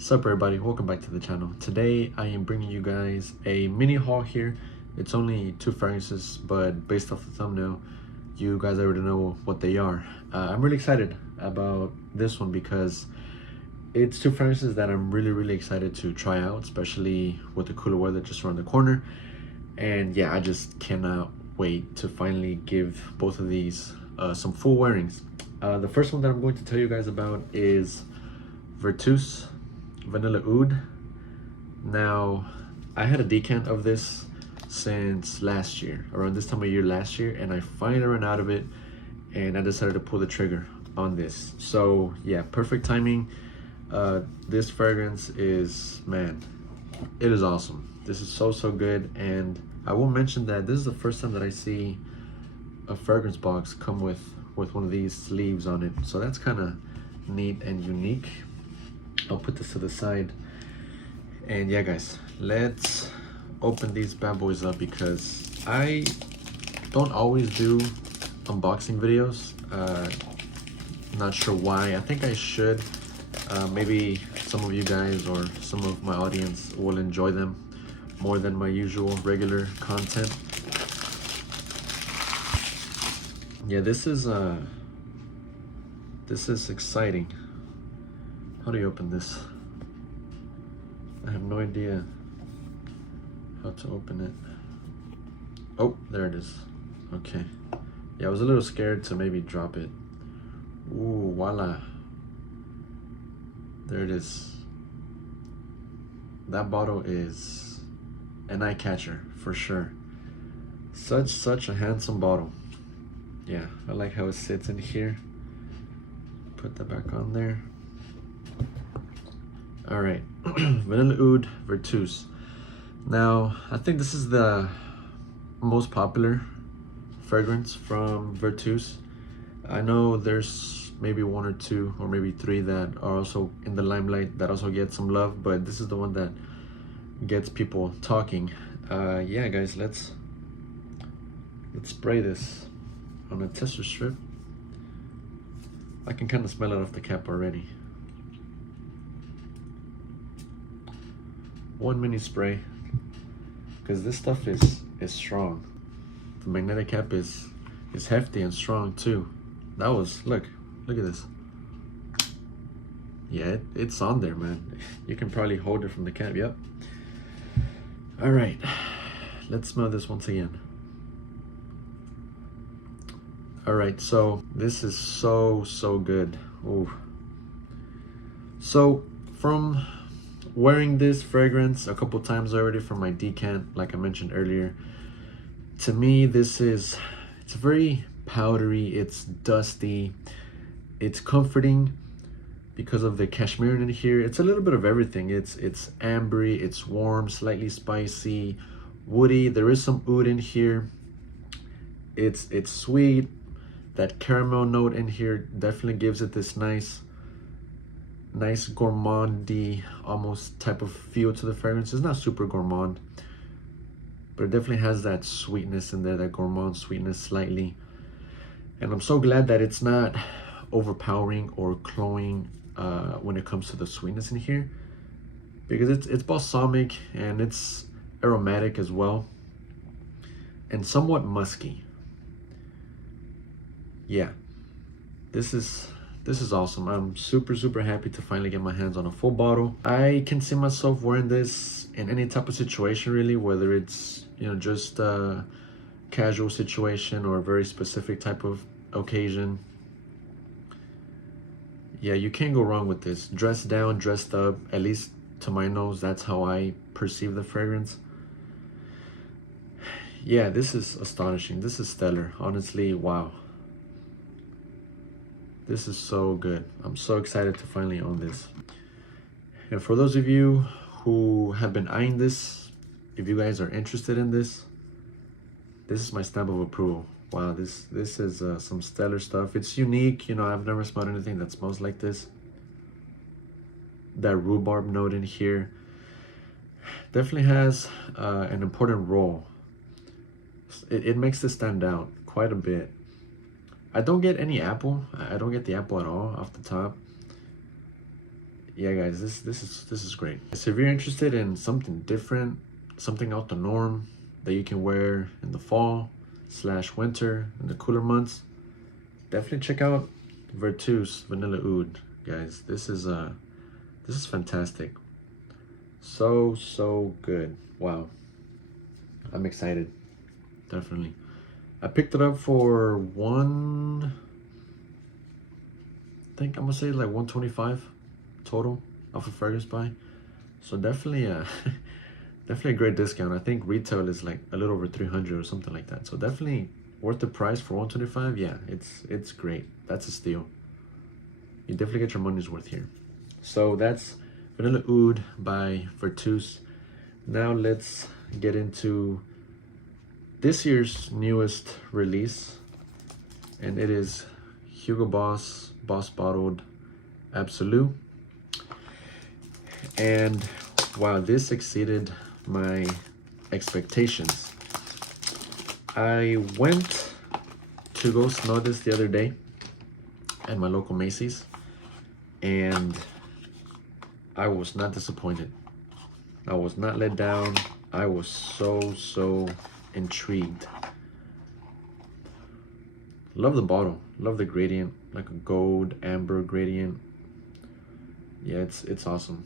Sup everybody, welcome back to the channel. Today I am bringing you guys a mini haul here. It's only two fragrances, but based off the thumbnail, you guys already know what they are. I'm really excited about this one because it's two fragrances that I'm really excited to try out, especially with the cooler weather just around the corner. And yeah, I just cannot wait to finally give both of these some full wearings. The first one that I'm going to tell you guys about is Vertus Vanilla Oud. Now, I had a decant of this since last year, around this time of year last year, and I finally ran out of it and I decided to pull the trigger on this. So yeah, perfect timing. This fragrance is, man, it is awesome. This is so good. And I will mention that this is the first time that I see a fragrance box come with one of these sleeves on it, so that's kind of neat and unique. I'll put this to the side. And yeah guys, let's open these bad boys up because I don't always do unboxing videos. Not sure why. I think I should. Maybe some of you guys or some of my audience will enjoy them more than my usual regular content. Yeah, this is exciting. How do you open this? I have no idea how to open it. Oh, there it is. Okay. Yeah, I was a little scared to maybe drop it. Ooh, voila. There it is. That bottle is an eye catcher for sure. Such a handsome bottle. Yeah, I like how it sits in here. Put that back on there. All right, Vanilla Oud Vertus. Now, I think this is the most popular fragrance from Vertus. I know there's maybe one or two or maybe three that are also in the limelight that also get some love, but this is the one that gets people talking. Yeah guys, let's spray this on a tester strip. I can kind of smell it off the cap already. One mini spray, because this stuff is strong. The magnetic cap is hefty and strong too. That was, look at this. Yeah, it's on there, man. You can probably hold it from the cap. Yep. All right, let's smell this once again. All right, so this is so good. Ooh. So from wearing this fragrance a couple times already from my decant, like I mentioned earlier, to me it's very powdery, it's dusty, it's comforting because of the cashmere in here. It's a little bit of everything. It's ambery, it's warm, slightly spicy, woody. There is some oud in here. It's sweet. That caramel note in here definitely gives it this nice gourmandy almost type of feel to the fragrance. It's not super gourmand, but it definitely has that sweetness in there, that gourmand sweetness slightly. And I'm so glad that it's not overpowering or cloying when it comes to the sweetness in here, because it's balsamic and it's aromatic as well and somewhat musky. Yeah, this is awesome. I'm super happy to finally get my hands on a full bottle. I can see myself wearing this in any type of situation really, whether it's, you know, just a casual situation or a very specific type of occasion. Yeah, you can't go wrong with this. Dressed down, dressed up, at least to my nose, that's how I perceive the fragrance. Yeah, this is astonishing. This is stellar. Honestly, wow. This is so good. I'm so excited to finally own this. And for those of you who have been eyeing this, if you guys are interested in this is my stamp of approval. Wow, this is some stellar stuff. It's unique. You know, I've never smelled anything that smells like this. That rhubarb note in here definitely has an important role. It makes this stand out quite a bit. I don't get any apple. I don't get the apple at all off the top. yeah, guys, this is great. So if you're interested in something different, something out the norm that you can wear in the fall/winter, in the cooler months, definitely check out Vertus Vanilla Oud, guys. This is fantastic. So good. Wow. I'm excited. Definitely. I picked it up for I think I'm gonna say like 125 total off of Fergus buy. So definitely definitely a great discount. I think retail is like a little over 300 or something like that. So definitely worth the price for 125. Yeah, it's great. That's a steal. You definitely get your money's worth here. So that's Vanilla Oud by Vertus. Now let's get into this year's newest release, and it is Hugo Boss Bottled Absolu. And wow, this exceeded my expectations. I went to go smell this the other day at my local Macy's, and I was not disappointed. I was not let down. I was so intrigued. Love the bottle. Love the gradient, like a gold amber gradient. Yeah, it's awesome.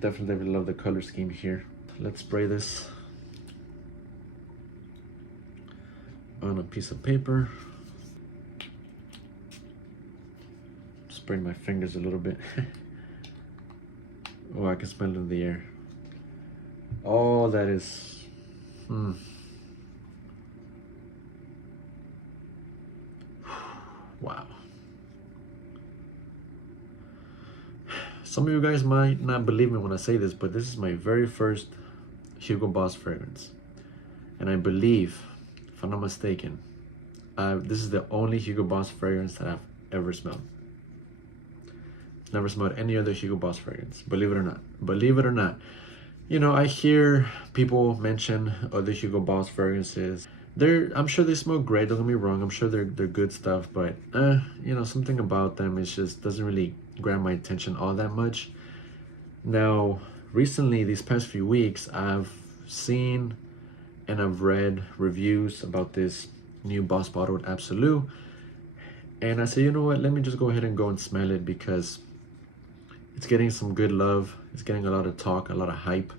Definitely love the color scheme here. Let's spray this on a piece of paper. Spraying my fingers a little bit. Oh, I can smell it in the air. Oh, that is wow. Some of you guys might not believe me when I say this, but this is my very first Hugo Boss fragrance. And I believe, if I'm not mistaken, this is the only Hugo Boss fragrance that I've ever smelled. Never smelled any other Hugo Boss fragrance, believe it or not. Believe it or not. You know, I hear people mention other Hugo Boss fragrances. I'm sure they smell great, don't get me wrong. I'm sure they're good stuff, but you know, something about them is just doesn't really grab my attention all that much. Now, recently, these past few weeks, I've seen and I've read reviews about this new Boss Bottled Absolu, and I said, you know what, let me just go ahead and go and smell it, because it's getting some good love. It's getting a lot of talk, a lot of hype,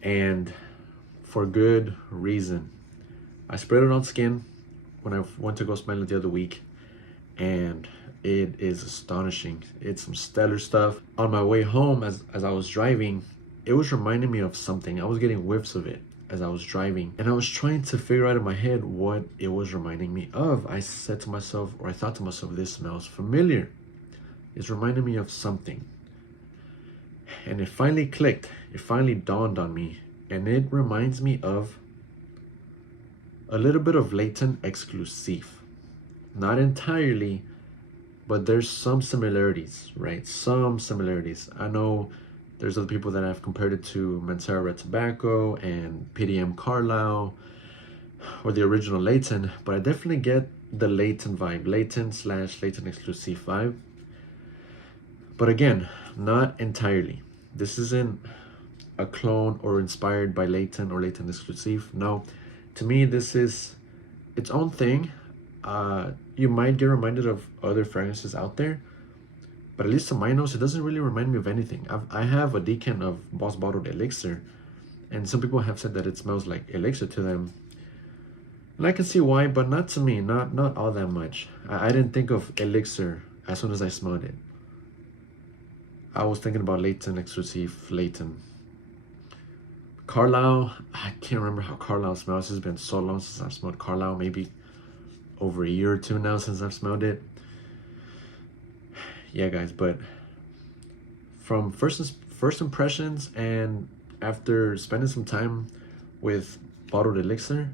and for good reason. I sprayed it on skin when I went to go smell it the other week, and it is astonishing. It's some stellar stuff. On my way home, as I was driving, it was reminding me of something. I was getting whiffs of it as I was driving, and I was trying to figure out in my head what it was reminding me of. I said to myself, or I thought to myself, this smells familiar. It's reminding me of something. And it finally clicked. It finally dawned on me, and it reminds me of a little bit of Latent Exclusive. Not entirely, but there's some similarities, right? Some similarities. I know there's other people that have compared it to Mentera Red Tobacco and PDM Carlisle, or the original Latent, but I definitely get the Latent vibe, Latent/Latent Exclusive vibe. But again, not entirely. This isn't a clone or inspired by Latent or Latent Exclusive. No, to me, this is its own thing. You might get reminded of other fragrances out there, but at least to my nose, it doesn't really remind me of anything. I have a decant of Boss Bottled Elixir, and some people have said that it smells like Elixir to them. And I can see why, but not to me, not all that much. I didn't think of Elixir as soon as I smelled it. I was thinking about Latent Exclusive, Latent. Carlisle, I can't remember how Carlisle smells. It's been so long since I've smelled Carlisle, maybe over a year or two now since I've smelled it. Yeah, guys, but from first impressions, and after spending some time with Bottled Elixir,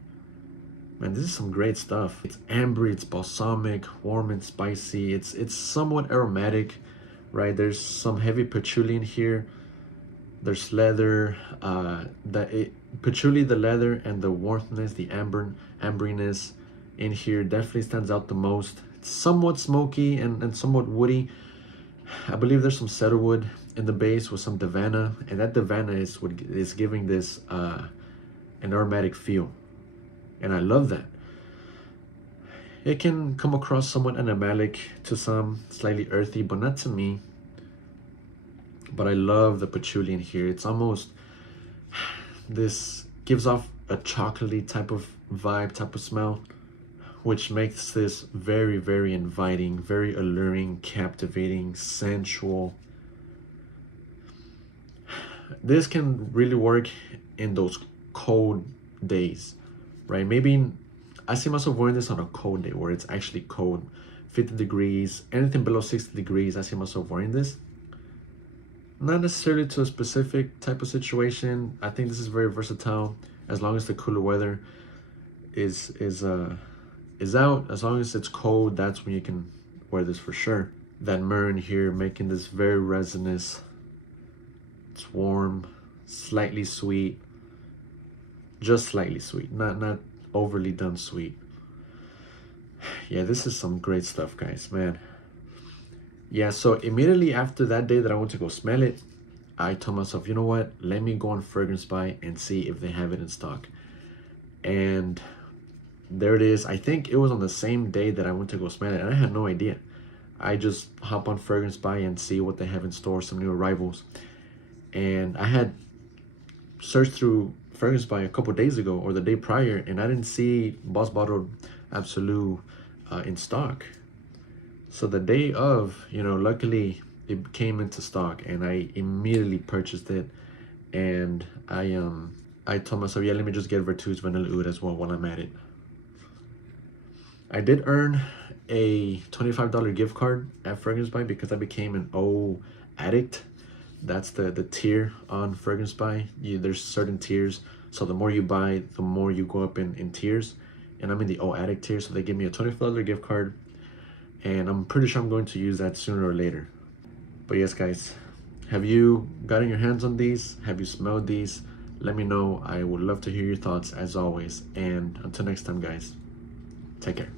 man, this is some great stuff. It's ambery, it's balsamic, warm and spicy. It's somewhat aromatic, right? There's some heavy patchouli in here. There's leather, patchouli, the leather, and the warmthness, the amberiness in here definitely stands out the most. It's somewhat smoky and somewhat woody. I believe there's some cedarwood in the base with some Davana, and that Davana is what is giving this an aromatic feel, and I love that. It can come across somewhat animalic to some, slightly earthy, but not to me. But I love the patchouli in here. It's almost, this gives off a chocolatey type of vibe, type of smell, which makes this very, very inviting, very alluring, captivating, sensual. This can really work in those cold days, right? Maybe I see myself wearing this on a cold day where it's actually cold, 50 degrees, anything below 60 degrees, I see myself wearing this. Not necessarily to a specific type of situation. I think this is very versatile as long as the cooler weather is out. As long as it's cold, that's when you can wear this for sure. That myrrh in here making this very resinous. It's warm, slightly sweet, just slightly sweet, not overly done sweet. Yeah, this is some great stuff, guys, man. Yeah, so immediately after that day that I went to go smell it, I told myself, you know what, let me go on Fragrance Buy and see if they have it in stock. And there it is. I think it was on the same day that I went to go smell it, and I had no idea. I just hop on Fragrance Buy and see what they have in store, some new arrivals. And I had searched through Fragrance Buy a couple days ago or the day prior, and I didn't see Boss Bottled Absolu in stock. So the day of, you know, luckily it came into stock, and I immediately purchased it. And I told myself, yeah, let me just get Vertus Vanilla Oud as well while I'm at it. I did earn a $25 gift card at Fragrance Buy because I became an O addict. That's the tier on Fragrance Buy. There's certain tiers, so the more you buy, the more you go up in tiers. And I'm in the O addict tier, so they give me a $25 gift card, and I'm pretty sure I'm going to use that sooner or later. But yes, guys, have you gotten your hands on these? Have you smelled these? Let me know. I would love to hear your thoughts as always. And until next time, guys, take care.